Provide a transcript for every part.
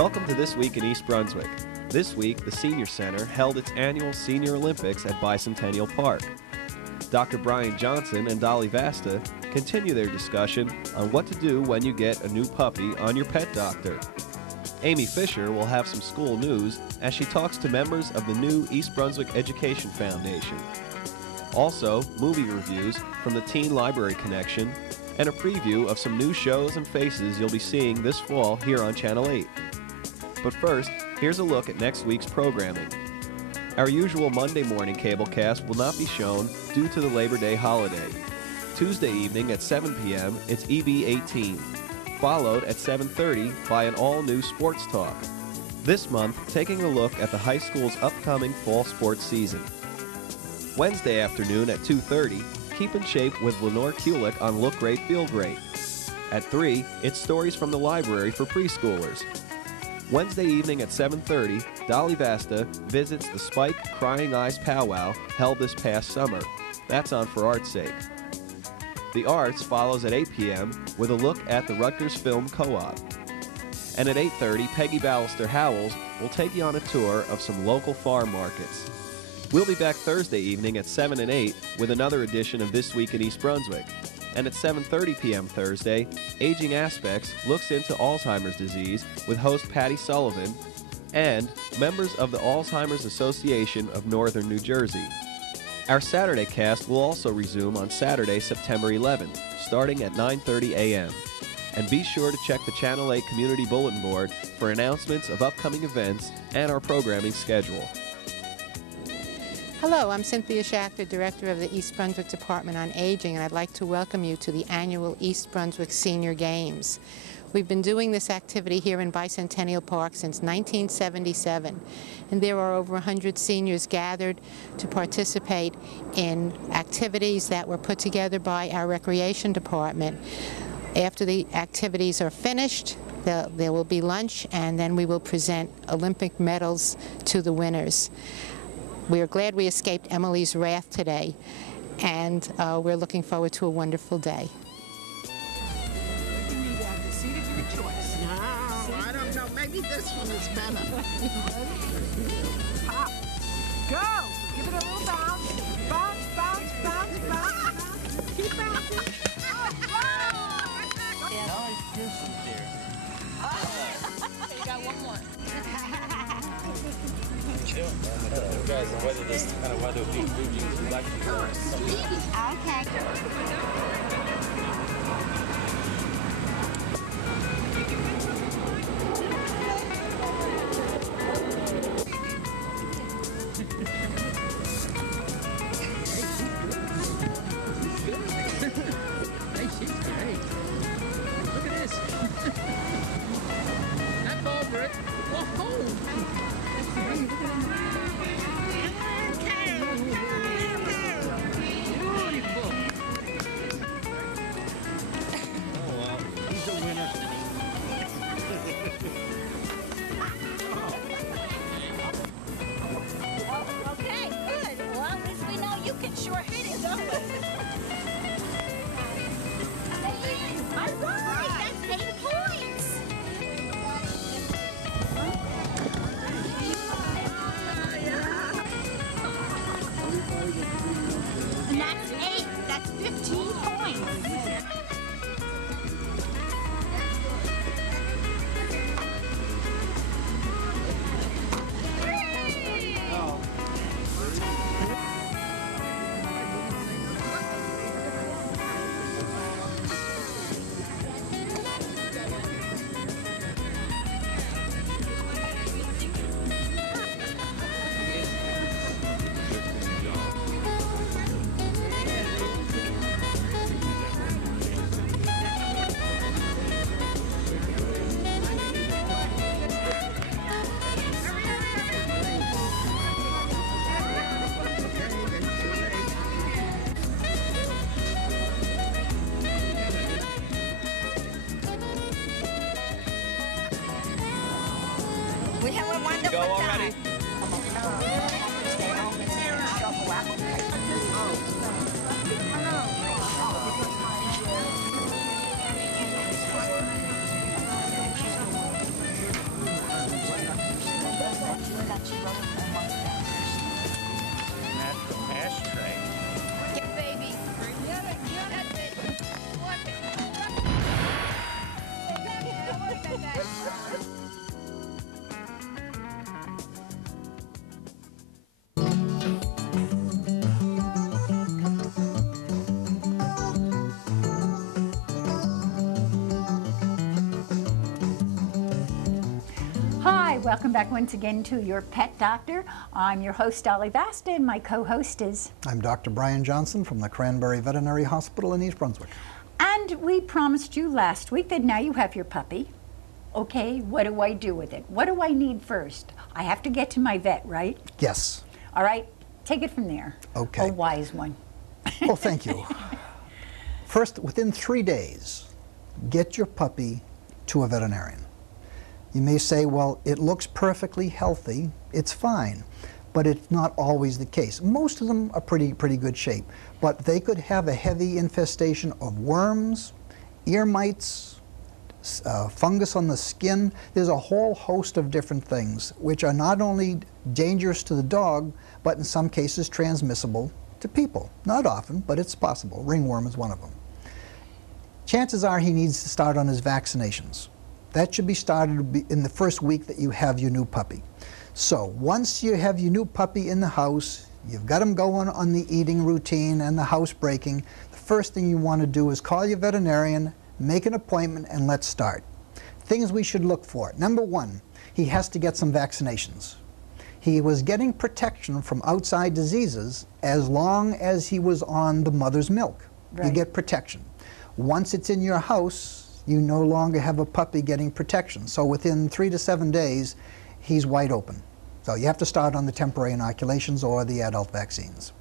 Welcome to This Week in East Brunswick. This week, the Senior Center held its annual Senior Olympics at Bicentennial Park. Dr. Brian Johnson and Dolly Vasta continue their discussion on what to do when you get a new puppy on your pet doctor. Amy Fisher will have some school news as she talks to members of the new East Brunswick Education Foundation. Also, movie reviews from the Teen Library Connection and a preview of some new shows and faces you'll be seeing this fall here on Channel 8. But first, here's a look at next week's programming. Our usual Monday morning cablecast will not be shown due to the Labor Day holiday. Tuesday evening at 7 p.m., it's EB18, followed at 7:30 by an all-new sports talk. This month, taking a look at the high school's upcoming fall sports season. Wednesday afternoon at 2:30, keep in shape with Lenore Kulik on Look Great, Feel Great. At 3, it's stories from the library for preschoolers. Wednesday evening at 7:30, Dolly Vasta visits the Spike Crying Eyes Powwow held this past summer. That's on For Art's Sake. The Arts follows at 8 p.m. with a look at the Rutgers Film Co-op. And at 8:30, Peggy Ballister Howells will take you on a tour of some local farm markets. We'll be back Thursday evening at 7 and 8 with another edition of This Week in East Brunswick. And at 7:30 p.m. Thursday, Aging Aspects looks into Alzheimer's disease with host Patty Sullivan and members of the Alzheimer's Association of Northern New Jersey. Our Saturday cast will also resume on Saturday, September 11th, starting at 9:30 a.m. And be sure to check the Channel 8 Community Bulletin Board for announcements of upcoming events and our programming schedule. Hello, I'm Cynthia Schachter, Director of the East Brunswick Department on Aging, and I'd like to welcome you to the annual East Brunswick Senior Games. We've been doing this activity here in Bicentennial Park since 1977, and there are over 100 seniors gathered to participate in activities that were put together by our Recreation Department. After the activities are finished, there will be lunch, and then we will present Olympic medals to the winners. We are glad we escaped Emily's wrath today, and we're looking forward to a wonderful day. I don't know. Maybe this one is better. Pop. Go. Give it a little bounce. Bounce, bounce, bounce, bounce. Keep bouncing. Nice distance there. You got one more. Guys, the weather, this kind of weather, we like to go. Okay. Hey, she's great. Look at this. Not over it. Whoa! Beautiful. Oh, wow. He's the winner. Okay, good. Well, at least we know you can sure hit it, don't we? All right, that's 8 points. And that's 8. That's 15 points. forgot she wrote her homework down first. Natural ashtray. Get baby. Get it, that's it. Work it. Work it. Hi, welcome back once again to Your Pet Doctor. I'm your host, Dolly Vasta, and my co-host is... I'm Dr. Brian Johnson from the Cranberry Veterinary Hospital in East Brunswick. And we promised you last week that now you have your puppy. Okay, what do I do with it? What do I need first? I have to get to my vet, right? Yes. All right, take it from there. Okay. A wise one. Well, thank you. First, within 3 days, get your puppy to a veterinarian. You may say, well, it looks perfectly healthy, it's fine, but it's not always the case. Most of them are pretty good shape, but they could have a heavy infestation of worms, ear mites, fungus on the skin. There's a whole host of different things which are not only dangerous to the dog, but in some cases transmissible to people. Not often, but it's possible. Ringworm is one of them. Chances are he needs to start on his vaccinations. That should be started in the first week that you have your new puppy. So once you have your new puppy in the house, you've got him going on the eating routine and the housebreaking, the first thing you want to do is call your veterinarian, make an appointment, and let's start. Things we should look for. Number one, he has to get some vaccinations. He was getting protection from outside diseases as long as he was on the mother's milk. Right. You get protection. Once it's in your house, you no longer have a puppy getting protection. So within 3 to 7 days, he's wide open. So you have to start on the temporary inoculations or the adult vaccines.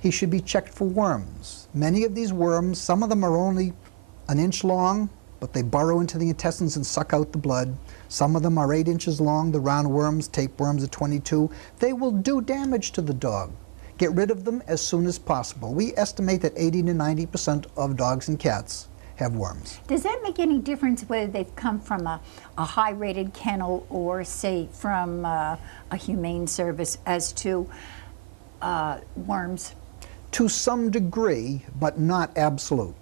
He should be checked for worms. Many of these worms, some of them are only an inch long, but they burrow into the intestines and suck out the blood. Some of them are 8 inches long, the roundworms, tapeworms are 22. They will do damage to the dog. Get rid of them as soon as possible. We estimate that 80 to 90% of dogs and cats have worms. Does that make any difference whether they've come from a high-rated kennel or, say, from a humane service as to worms? To some degree, but not absolute.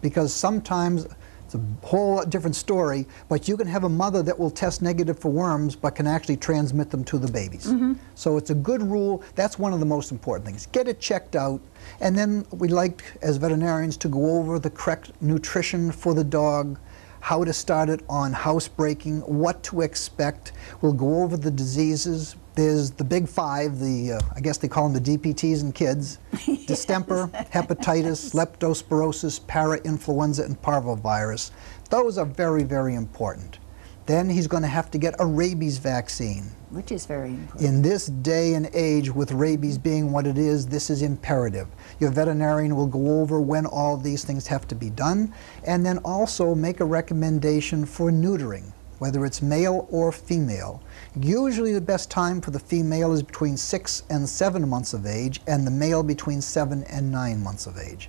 Because sometimes it's a whole different story, but you can have a mother that will test negative for worms but can actually transmit them to the babies. Mm-hmm. So it's a good rule. That's one of the most important things. Get it checked out. And then we like, as veterinarians, to go over the correct nutrition for the dog, how to start it on housebreaking, what to expect. We'll go over the diseases. There's the big five, I guess they call them the DPTs in kids: yes. Distemper, hepatitis, leptospirosis, parainfluenza, and parvovirus. Those are very, very important. Then he's going to have to get a rabies vaccine. Which is very important. In this day and age, with rabies being what it is, this is imperative. Your veterinarian will go over when all these things have to be done, and then also make a recommendation for neutering, whether it's male or female. Usually the best time for the female is between 6 and 7 months of age, and the male between 7 and 9 months of age.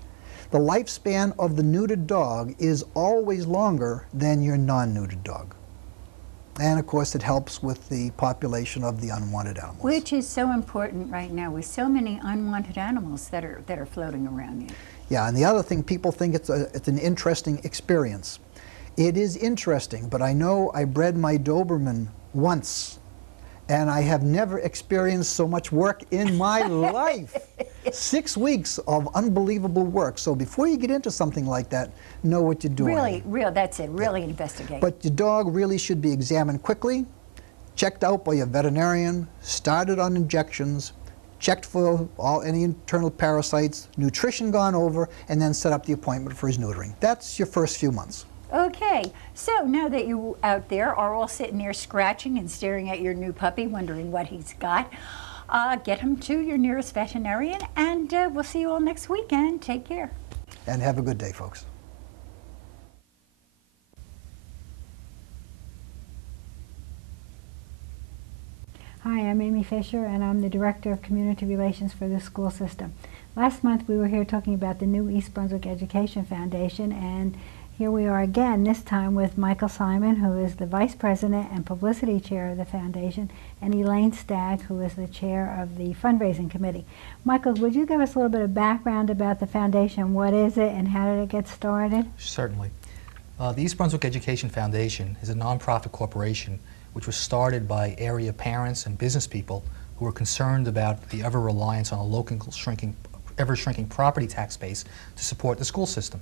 The lifespan of the neutered dog is always longer than your non-neutered dog. And of course it helps with the population of the unwanted animals. Which is so important right now with so many unwanted animals that are floating around you. Yeah, and the other thing, people think it's an interesting experience. It is interesting, but I know I bred my Doberman once, and I have never experienced so much work in my life. 6 weeks of unbelievable work. So before you get into something like that, know what you're doing. That's it. Really investigate. But your dog really should be examined quickly, checked out by your veterinarian, started on injections, checked for any internal parasites, nutrition gone over, and then set up the appointment for his neutering. That's your first few months. Okay, so now that you out there are all sitting there scratching and staring at your new puppy, wondering what he's got, get him to your nearest veterinarian, and we'll see you all next weekend. Take care. And have a good day, folks. Hi, I'm Amy Fisher, and I'm the Director of Community Relations for the school system. Last month we were here talking about the new East Brunswick Education Foundation, and Here we are again, this time with Michael Simon, who is the Vice President and Publicity Chair of the Foundation, and Elaine Stagg, who is the Chair of the Fundraising Committee. Michael, would you give us a little bit of background about the Foundation? What is it and how did it get started? Certainly. The East Brunswick Education Foundation is a nonprofit corporation which was started by area parents and business people who were concerned about the ever-reliance on a local ever-shrinking property tax base to support the school system.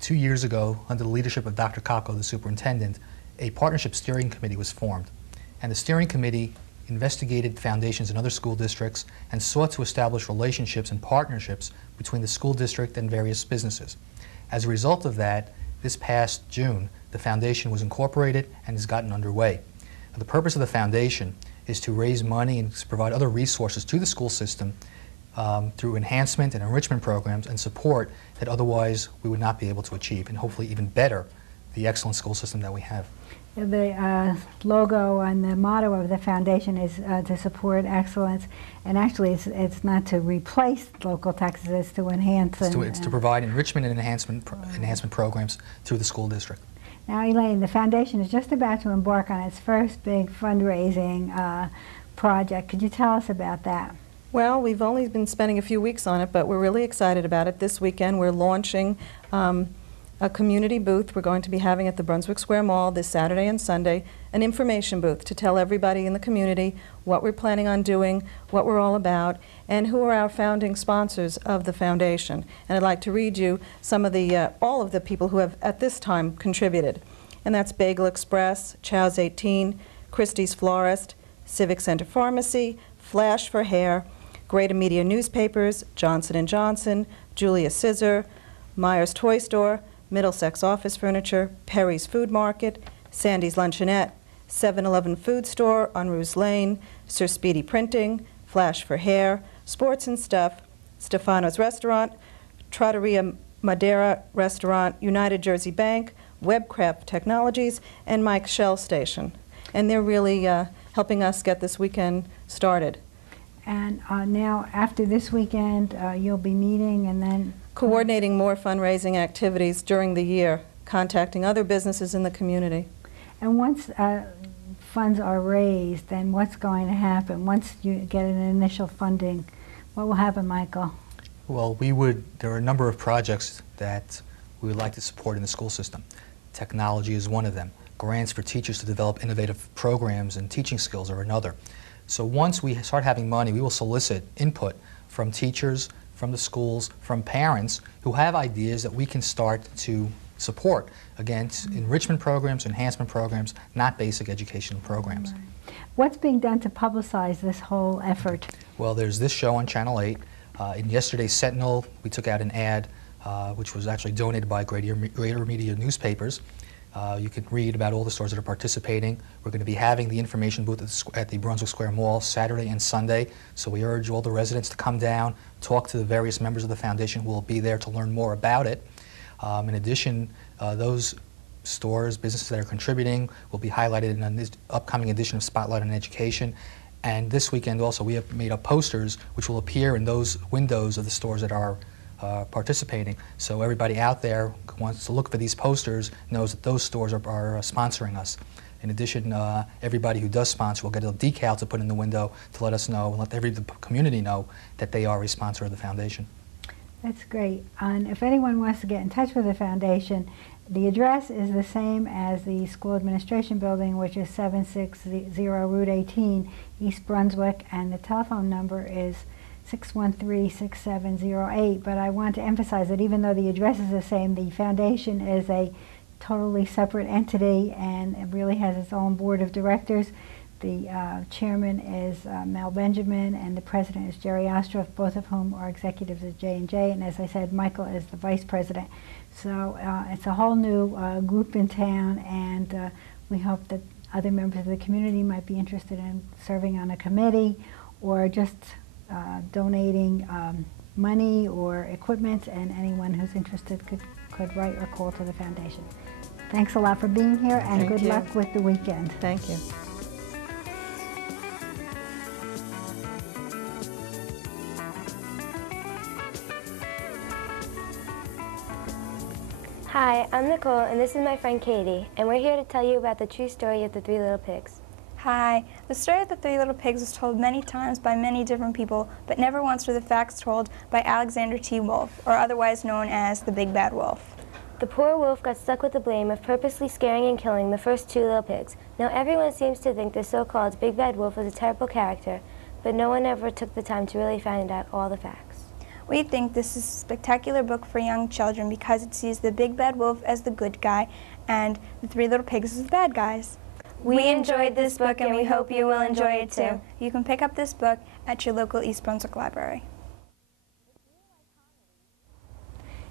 2 years ago, under the leadership of Dr. Kako, the superintendent, a partnership steering committee was formed. And the steering committee investigated foundations in other school districts and sought to establish relationships and partnerships between the school district and various businesses. As a result of that, this past June, the foundation was incorporated and has gotten underway. Now, the purpose of the foundation is to raise money and to provide other resources to the school system through enhancement and enrichment programs and support that otherwise we would not be able to achieve, and hopefully even better the excellent school system that we have. The logo and the motto of the foundation is to support excellence, and actually it's not to replace local taxes, it's to enhance. It's to provide enrichment and enhancement programs through the school district. Now, Elaine, the foundation is just about to embark on its first big fundraising project. Could you tell us about that? Well, we've only been spending a few weeks on it, but we're really excited about it. This weekend we're launching a community booth we're going to be having at the Brunswick Square Mall this Saturday and Sunday, an information booth to tell everybody in the community what we're planning on doing, what we're all about, and who are our founding sponsors of the foundation. And I'd like to read you some of the, all of the people who have at this time contributed. And that's Bagel Express, Chow's 18, Christie's Florist, Civic Center Pharmacy, Flash for Hair, Greater Media Newspapers, Johnson & Johnson, Julius Scissor, Myers Toy Store, Middlesex Office Furniture, Perry's Food Market, Sandy's Luncheonette, 7-Eleven Food Store on Roos Lane, Sir Speedy Printing, Flash for Hair, Sports and Stuff, Stefano's Restaurant, Trattoria Madeira Restaurant, United Jersey Bank, Webcraft Technologies, and Mike's Shell Station. And they're really helping us get this weekend started. And now, after this weekend, you'll be meeting and then coordinating more fundraising activities during the year, contacting other businesses in the community. And once funds are raised, then what's going to happen? Once you get an initial funding, what will happen, Michael? Well, there are a number of projects that we would like to support in the school system. Technology is one of them. Grants for teachers to develop innovative programs and teaching skills are another. So once we start having money, we will solicit input from teachers, from the schools, from parents who have ideas that we can start to support. Again, enrichment programs, enhancement programs, not basic educational programs. Right. What's being done to publicize this whole effort? Well, there's this show on Channel 8. In yesterday's Sentinel, we took out an ad which was actually donated by Greater Media Newspapers. You can read about all the stores that are participating. We're going to be having the information booth at the Brunswick Square Mall Saturday and Sunday, so we urge all the residents to come down, talk to the various members of the foundation who will be there to learn more about it. In addition, those stores, businesses that are contributing will be highlighted in this upcoming edition of Spotlight on Education. And this weekend also we have made up posters which will appear in those windows of the stores that are participating. So everybody out there who wants to look for these posters knows that those stores are sponsoring us. In addition, everybody who does sponsor will get a decal to put in the window to let us know and let the community know that they are a sponsor of the foundation. That's great. And if anyone wants to get in touch with the foundation, the address is the same as the school administration building, which is 760 Route 18, East Brunswick, and the telephone number is 613-6708. But I want to emphasize that even though the address is the same, the foundation is a totally separate entity and it really has its own board of directors. The chairman is Mel Benjamin and the president is Jerry Ostroff, both of whom are executives at J&J. And as I said, Michael is the vice president. So it's a whole new group in town, and we hope that other members of the community might be interested in serving on a committee or just donating money or equipment, and anyone who's interested could write or call to the foundation. Thanks a lot for being here, and good luck with the weekend. Thank you. Hi, I'm Nicole, and this is my friend Katie, and we're here to tell you about the true story of the Three Little Pigs. Hi. The story of the Three Little Pigs was told many times by many different people, but never once were the facts told by Alexander T. Wolf, or otherwise known as the Big Bad Wolf. The poor wolf got stuck with the blame of purposely scaring and killing the first two little pigs. Now everyone seems to think the so-called Big Bad Wolf was a terrible character, but no one ever took the time to really find out all the facts. We think this is a spectacular book for young children because it sees the Big Bad Wolf as the good guy and the Three Little Pigs as the bad guys. We enjoyed this book and we hope you will enjoy it too. You can pick up this book at your local East Brunswick library.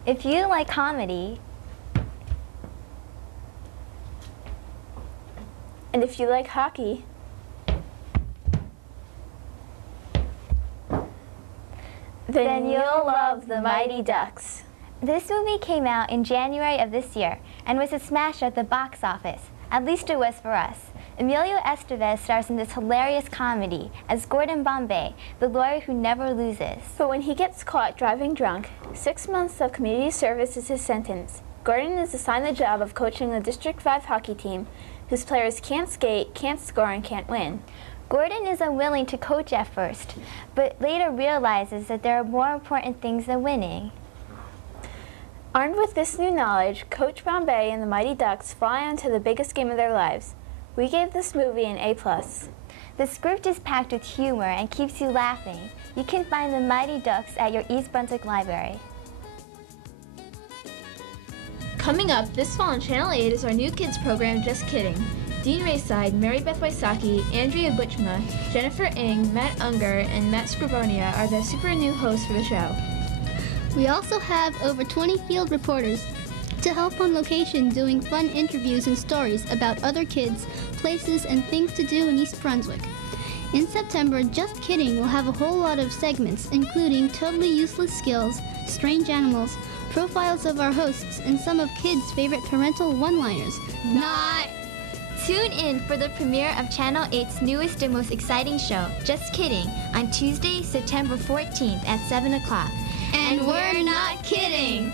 If you like comedy, and if you like hockey, then you'll love The Mighty Ducks. This movie came out in January of this year and was a smash at the box office. At least it was for us. Emilio Estevez stars in this hilarious comedy as Gordon Bombay, the lawyer who never loses. But when he gets caught driving drunk, 6 months of community service is his sentence. Gordon is assigned the job of coaching the District 5 hockey team, whose players can't skate, can't score, and can't win. Gordon is unwilling to coach at first, but later realizes that there are more important things than winning. Armed with this new knowledge, Coach Bombay and the Mighty Ducks fly onto the biggest game of their lives. We gave this movie an A+. The script is packed with humor and keeps you laughing. You can find the Mighty Ducks at your East Brunswick library. Coming up this fall on Channel 8 is our new kids program, Just Kidding. Dean Rayside, Mary Beth Wysocki, Andrea Butchma, Jennifer Ng, Matt Unger, and Matt Scribonia are the super new hosts for the show. We also have over 20 field reporters to help on location doing fun interviews and stories about other kids, places, and things to do in East Brunswick. In September, Just Kidding will have a whole lot of segments, including totally useless skills, strange animals, profiles of our hosts, and some of kids' favorite parental one-liners. Not! Tune in for the premiere of Channel 8's newest and most exciting show, Just Kidding, on Tuesday, September 14th at 7 o'clock. And we're not kidding!